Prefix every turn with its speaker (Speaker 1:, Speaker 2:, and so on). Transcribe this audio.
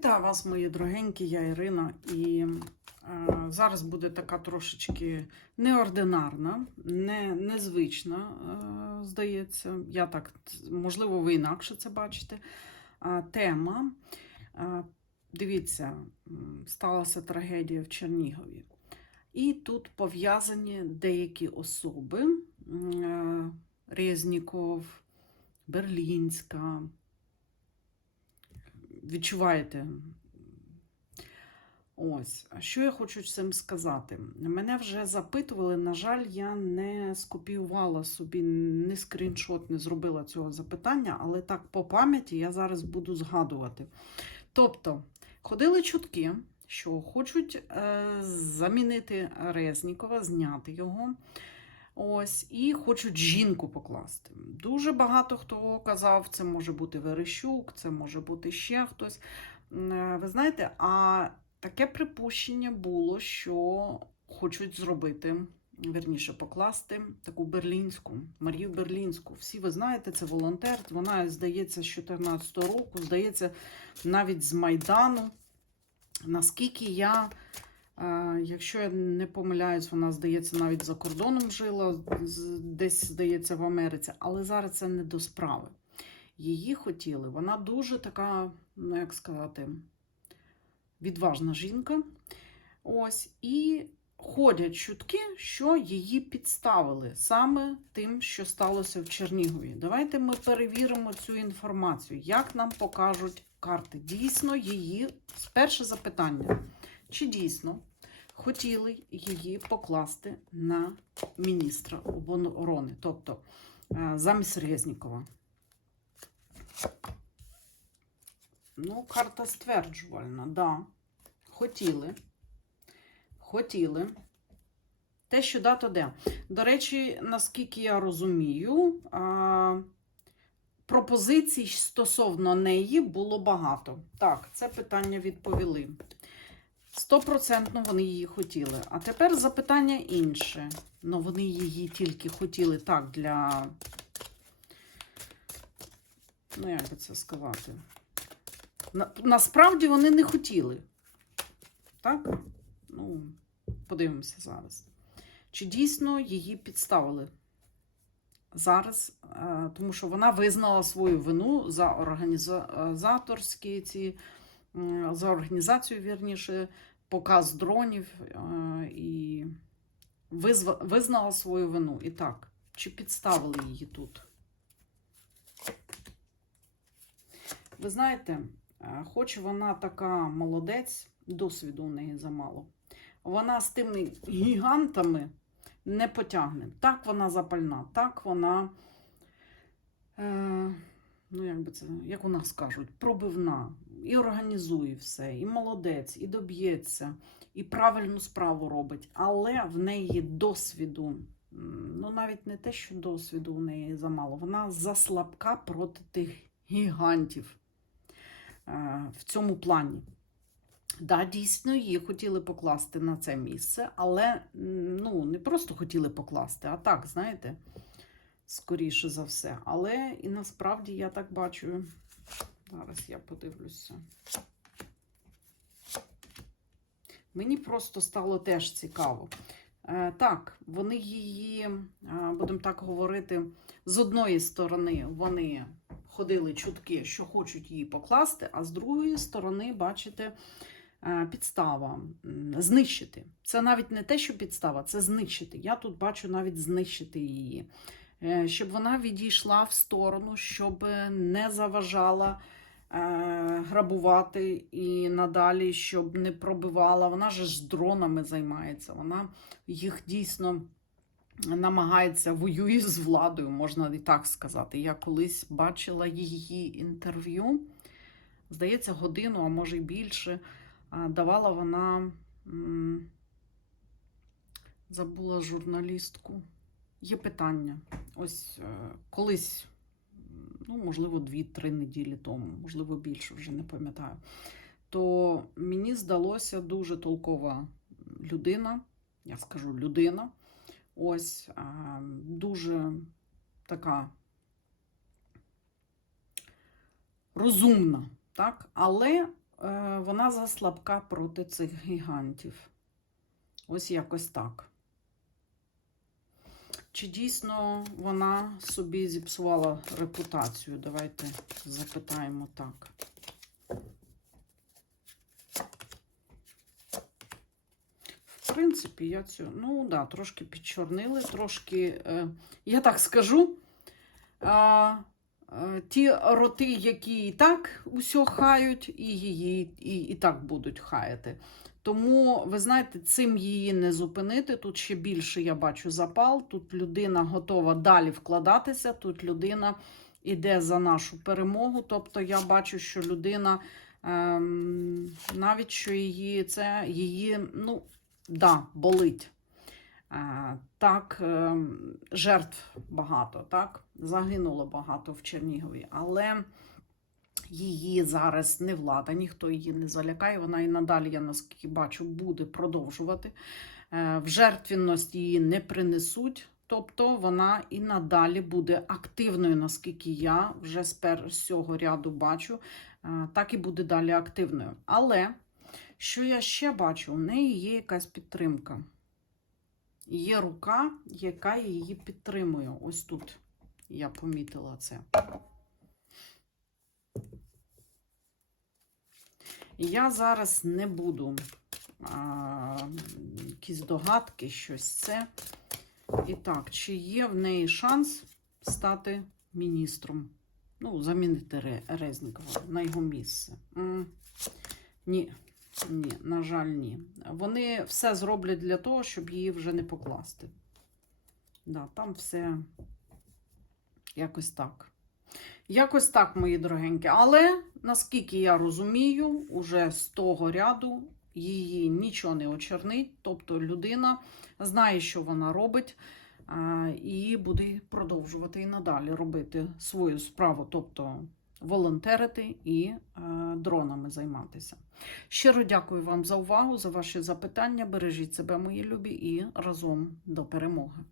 Speaker 1: Вітаю вас, мої дорогенькі, я Ірина. І е, зараз буде така трошечки неординарна, не, незвична, е, здається. Я так, можливо, ви інакше це бачите. Е, тема. Е, дивіться, сталася трагедія в Чернігові. І тут пов'язані деякі особи: е, Резніков, Берлінська. Відчуваєте? Ось, що я хочу цим сказати? Мене вже запитували, на жаль, я не скопіювала собі, не скріншот, не зробила цього запитання, але так по пам'яті я зараз буду згадувати. Тобто, ходили чутки, що хочуть е, замінити Резнікова, зняти його. Ось, і хочуть жінку покласти. Дуже багато хто казав, це може бути Верещук, це може бути ще хтось. Е, Ви знаєте, а таке припущення було, що хочуть зробити, верніше, покласти таку берлінську, Марію Берлінську. Всі ви знаєте, це волонтер. Вона, здається, з 2014 року, здається, навіть з Майдану. Наскільки я. Е, Якщо я не помиляюсь, вона, здається, навіть за кордоном жила, десь, здається, в Америці, але зараз це не до справи. Її хотіли. Вона дуже така, ну як сказати, відважна жінка. Ось, і ходять чутки, що її підставили саме тим, що сталося в Чернігові. Давайте ми перевіримо цю інформацію, як нам покажуть карти. Дійсно, її перше запитання. Чи дійсно хотіли її покласти на міністра оборони, тобто е, замість Резнікова? Ну, карта стверджувальна, да. Хотіли. Хотіли. Те, що дато де. До речі, наскільки я розумію, пропозицій стосовно неї було багато. Так, це питання відповіли. Стопроцентно вони її хотіли. А тепер запитання інше. Ну, вони її тільки хотіли так для. Ну, як би це сказати? На, насправді вони не хотіли. Так? Ну, подивимося зараз. Чи дійсно її підставили? Зараз, е, тому що вона визнала свою вину за організаторські ці, м, за організацію, вірніше, показ дронів е, і визнала свою вину. І так, чи підставили її тут? Ви знаєте, е, хоч вона така молодець, досвіду у неї замало. Вона з тими гігантами не потягне. Так вона запальна, так вона, е, ну як би це, як у нас скажуть, пробивна. І організує все, і молодець, і доб'ється, і правильну справу робить. Але в неї досвіду, ну навіть не те, що досвіду у неї замало, вона заслабка проти тих гігантів е, в цьому плані. Да, дійсно, її хотіли покласти на це місце, але ну, не просто хотіли покласти, а так, знаєте, скоріше за все. Але і насправді я так бачу. Зараз я подивлюся. Мені просто стало теж цікаво. Е, так, вони її, е, будемо так говорити, з одної сторони вони ходили чутки, що хочуть її покласти, а з другої сторони, бачите, е, підстава знищити. Це навіть не те, що підстава, це знищити. Я тут бачу навіть знищити її. Щоб вона відійшла в сторону, щоб не заважала грабувати і надалі, щоб не пробивала. Вона ж з дронами займається. Вона їх дійсно намагається воює з владою, можна і так сказати. Я колись бачила її інтерв'ю, здається, годину, а може й більше. Давала вона, забула журналістку. Є питання. Ось е, колись, ну, можливо, 2-3 неділі тому, можливо, більше, вже не пам'ятаю. То мені здалося дуже толкова людина, я скажу людина. Ось дуже така розумна, так? але е, вона заслабка проти цих гігантів. Ось якось так. Чи дійсно вона собі зіпсувала репутацію? Давайте запитаємо так. В принципі, я цю, ну да, трошки підчорнили, трошки, е, я так скажу, е, ті роти, які і так усьо хають, і її і, і так будуть хаяти. Тому, ви знаєте, цим її не зупинити. Тут ще більше я бачу запал. Тут людина готова далі вкладатися. Тут людина іде за нашу перемогу. Тобто я бачу, що людина ем, навіть що її це її, ну, да, болить. Е, так, ем, жертв багато, так, загинуло багато в Чернігові, але її зараз не влада, ніхто її не залякає. Вона і надалі, я наскільки бачу, буде продовжувати. Е, В жертвенність її не принесуть. Тобто вона і надалі буде активною, наскільки я вже з першого ряду бачу, е, так і буде далі активною. Але що я ще бачу, у неї є якась підтримка. Є рука, яка її підтримує. Ось тут я помітила це. Я зараз не буду а, якісь догадки, щось це. І так, чи є в неї шанс стати міністром? Ну, замінити Ре- Резнікова на його місце. М, Ні, ні, на жаль, ні. Вони все зроблять для того, щоб її вже не покласти. Да, там все якось так. Якось так, мої дорогенькі. Але наскільки я розумію, уже з того ряду її нічого не очернить. Тобто людина знає, що вона робить, і буде продовжувати і надалі робити свою справу, тобто волонтерити і е, дронами займатися. Щиро дякую вам за увагу, за ваші запитання. Бережіть себе, мої любі, і разом до перемоги.